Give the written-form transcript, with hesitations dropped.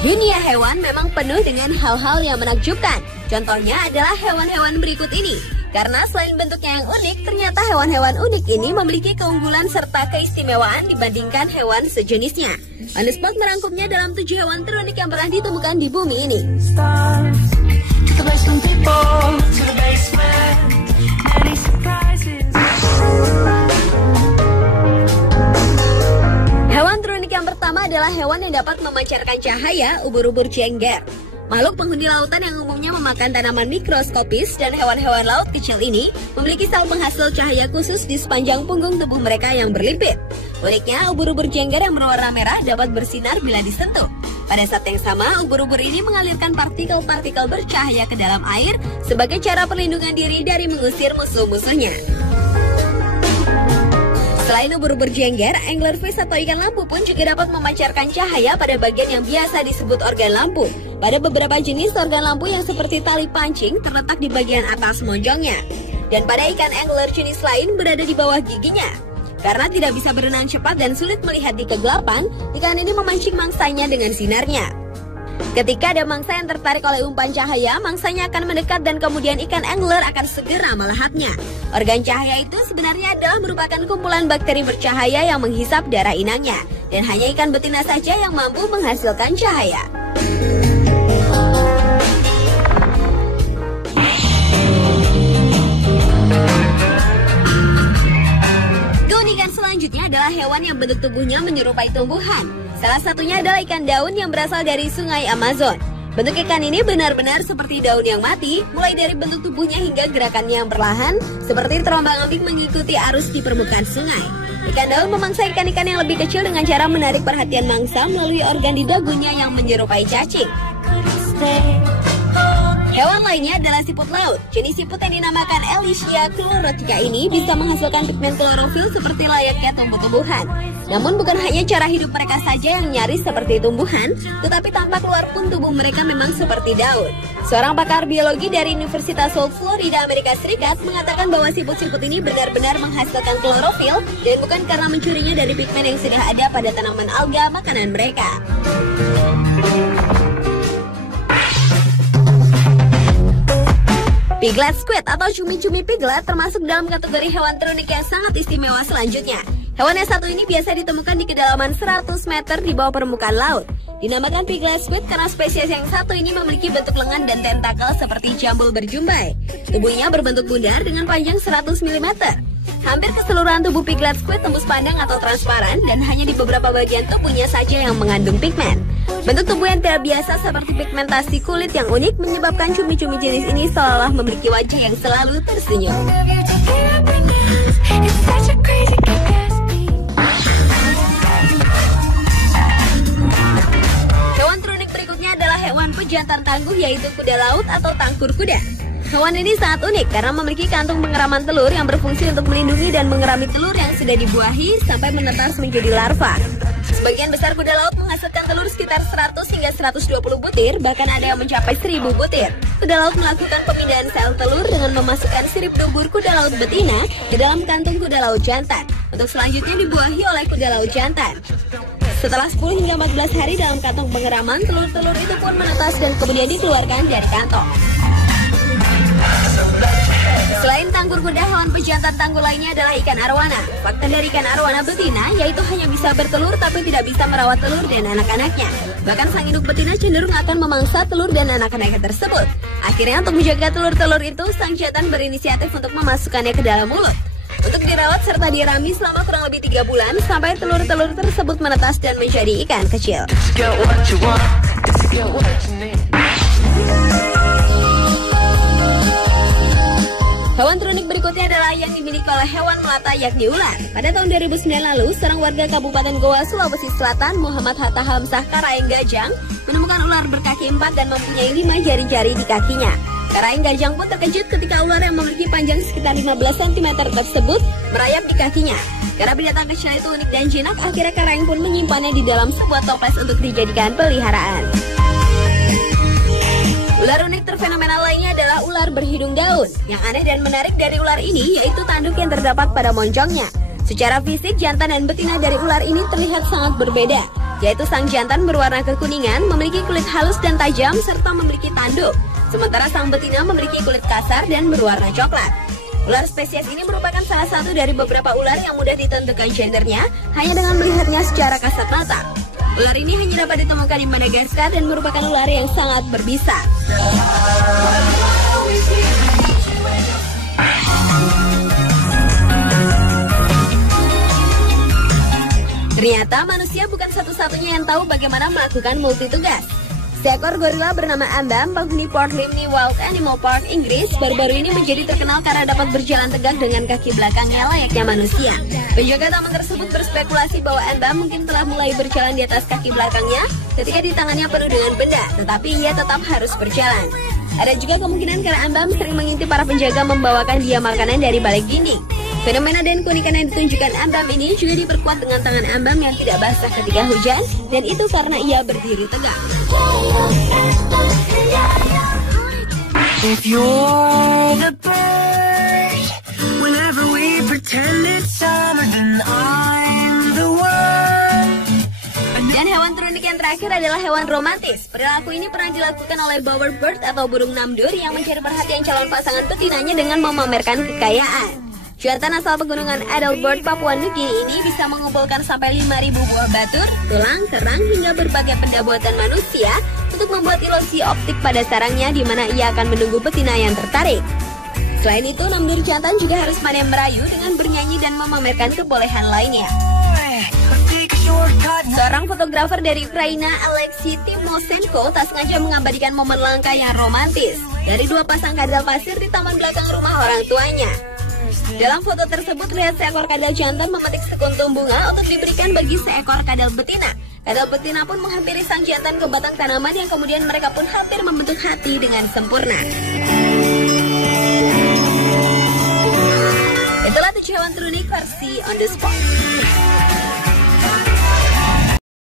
Dunia hewan memang penuh dengan hal-hal yang menakjubkan. Contohnya adalah hewan-hewan berikut ini. Karena selain bentuknya yang unik, ternyata hewan-hewan unik ini memiliki keunggulan serta keistimewaan dibandingkan hewan sejenisnya. On the Spot merangkumnya dalam 7 hewan terunik yang pernah ditemukan di bumi ini. Hewan terunik yang pertama adalah hewan yang dapat memancarkan cahaya, ubur-ubur jengger. Makhluk penghuni lautan yang umumnya memakan tanaman mikroskopis dan hewan-hewan laut kecil ini memiliki sel penghasil cahaya khusus di sepanjang punggung tubuh mereka yang berlimpit. Uniknya, ubur-ubur jengger yang berwarna merah dapat bersinar bila disentuh. Pada saat yang sama, ubur-ubur ini mengalirkan partikel-partikel bercahaya ke dalam air sebagai cara perlindungan diri dari mengusir musuh-musuhnya. Selain ubur-ubur jengger, anglerfish atau ikan lampu pun juga dapat memancarkan cahaya pada bagian yang biasa disebut organ lampu. Pada beberapa jenis organ lampu yang seperti tali pancing terletak di bagian atas monjongnya. Dan pada ikan angler jenis lain berada di bawah giginya. Karena tidak bisa berenang cepat dan sulit melihat di kegelapan, ikan ini memancing mangsanya dengan sinarnya. Ketika ada mangsa yang tertarik oleh umpan cahaya, mangsanya akan mendekat dan kemudian ikan angler akan segera melahapnya. Organ cahaya itu sebenarnya adalah merupakan kumpulan bakteri bercahaya yang menghisap darah inangnya. Dan hanya ikan betina saja yang mampu menghasilkan cahaya. Keunikan selanjutnya adalah hewan yang bentuk tubuhnya menyerupai tumbuhan. Salah satunya adalah ikan daun yang berasal dari sungai Amazon. Bentuk ikan ini benar-benar seperti daun yang mati, mulai dari bentuk tubuhnya hingga gerakannya yang perlahan, seperti terombang-ambing mengikuti arus di permukaan sungai. Ikan daun memangsa ikan-ikan yang lebih kecil dengan cara menarik perhatian mangsa melalui organ di dagunya yang menyerupai cacing. Hewan lainnya adalah siput laut. Jenis siput yang dinamakan Elysia chlorotica ini bisa menghasilkan pigmen klorofil seperti layaknya tumbuh-tumbuhan. Namun bukan hanya cara hidup mereka saja yang nyaris seperti tumbuhan, tetapi tampak luar pun tubuh mereka memang seperti daun. Seorang pakar biologi dari Universitas South Florida, Amerika Serikat, mengatakan bahwa siput-siput ini benar-benar menghasilkan klorofil dan bukan karena mencurinya dari pigmen yang sudah ada pada tanaman alga makanan mereka. Piglet squid atau cumi-cumi piglet termasuk dalam kategori hewan terunik yang sangat istimewa selanjutnya. Hewan yang satu ini biasa ditemukan di kedalaman 100 meter di bawah permukaan laut. Dinamakan piglet squid karena spesies yang satu ini memiliki bentuk lengan dan tentakel seperti jambul berjumbai. Tubuhnya berbentuk bundar dengan panjang 100 mm. Hampir keseluruhan tubuh piglet squid tembus pandang atau transparan dan hanya di beberapa bagian tubuhnya saja yang mengandung pigmen. Bentuk tubuh yang tidak biasa seperti pigmentasi kulit yang unik menyebabkan cumi-cumi jenis ini seolah memiliki wajah yang selalu tersenyum. Hewan terunik berikutnya adalah hewan pejantan tangguh yaitu kuda laut atau tangkur kuda. Hewan ini sangat unik karena memiliki kantung pengeraman telur yang berfungsi untuk melindungi dan mengerami telur yang sudah dibuahi sampai menetas menjadi larva. Sebagian besar kuda laut menghasilkan telur sekitar 100 hingga 120 butir, bahkan ada yang mencapai 1000 butir. Kuda laut melakukan pemindahan sel telur dengan memasukkan sirip dubur kuda laut betina ke dalam kantung kuda laut jantan, untuk selanjutnya dibuahi oleh kuda laut jantan. Setelah 10 hingga 14 hari dalam kantong pengeraman, telur-telur itu pun menetas dan kemudian dikeluarkan dari kantong. Selain tangkur kuda, hewan pejantan tangguh lainnya adalah ikan arwana. Fakta dari ikan arwana betina yaitu hanya bisa bertelur tapi tidak bisa merawat telur dan anak-anaknya. Bahkan sang induk betina cenderung akan memangsa telur dan anak-anaknya tersebut. Akhirnya untuk menjaga telur-telur itu, sang jantan berinisiatif untuk memasukkannya ke dalam mulut. Untuk dirawat serta dirami selama kurang lebih 3 bulan sampai telur-telur tersebut menetas dan menjadi ikan kecil. Hewan terunik berikutnya adalah yang dimiliki oleh hewan melata yakni ular. Pada tahun 2009 lalu, seorang warga Kabupaten Goa, Sulawesi Selatan, Muhammad Hatta Hamzah Karaeng Gajang, menemukan ular berkaki 4 dan mempunyai 5 jari-jari di kakinya. Karaeng Gajang pun terkejut ketika ular yang memiliki panjang sekitar 15 cm tersebut merayap di kakinya. Karena binatang kecil itu unik dan jinak, akhirnya Karaeng pun menyimpannya di dalam sebuah toples untuk dijadikan peliharaan. Ular unik terfenomenal lainnya adalah ular berhidung daun. Yang aneh dan menarik dari ular ini yaitu tanduk yang terdapat pada moncongnya. Secara fisik, jantan dan betina dari ular ini terlihat sangat berbeda, yaitu sang jantan berwarna kekuningan, memiliki kulit halus dan tajam, serta memiliki tanduk. Sementara sang betina memiliki kulit kasar dan berwarna coklat. Ular spesies ini merupakan salah satu dari beberapa ular yang mudah ditentukan gendernya hanya dengan melihatnya secara kasat mata. Ular ini hanya dapat ditemukan di Madagaskar dan merupakan ular yang sangat berbisa. Ternyata manusia bukan satu-satunya yang tahu bagaimana melakukan multitugas. Seekor gorila bernama Ambam, penghuni Port Limney Wild Animal Park, Inggris, baru-baru ini menjadi terkenal karena dapat berjalan tegak dengan kaki belakangnya layaknya manusia. Penjaga taman tersebut berspekulasi bahwa Ambam mungkin telah mulai berjalan di atas kaki belakangnya ketika di tangannya penuh dengan benda, tetapi ia tetap harus berjalan. Ada juga kemungkinan karena Ambam sering mengintip para penjaga membawakan dia makanan dari balik dinding. Fenomena dan keunikan yang ditunjukkan Ambam ini juga diperkuat dengan tangan Ambam yang tidak basah ketika hujan, dan itu karena ia berdiri tegak. If you're the bird, whenever we pretend it's summer, then I'm the one. Dan hewan terunik yang terakhir adalah hewan romantis. Perilaku ini pernah dilakukan oleh bowerbird atau burung namdur yang mencari perhatian calon pasangan betinanya dengan memamerkan kekayaan. Jantan asal pegunungan Adelbert, Papua Nugini ini bisa mengumpulkan sampai 5.000 buah batur, tulang, kerang, hingga berbagai benda buatan manusia untuk membuat ilusi optik pada sarangnya di mana ia akan menunggu betina yang tertarik. Selain itu, namdur jantan juga harus pandai merayu dengan bernyanyi dan memamerkan kebolehan lainnya. Seorang fotografer dari Ukraina, Alexei Timosenko, tak sengaja mengabadikan momen langka yang romantis dari dua pasang kadal pasir di taman belakang rumah orang tuanya. Dalam foto tersebut terlihat seekor kadal jantan memetik sekuntum bunga untuk diberikan bagi seekor kadal betina. Kadal betina pun menghampiri sang jantan ke batang tanaman yang kemudian mereka pun hampir membentuk hati dengan sempurna. Itulah 7 hewan terunik versi On The Spot.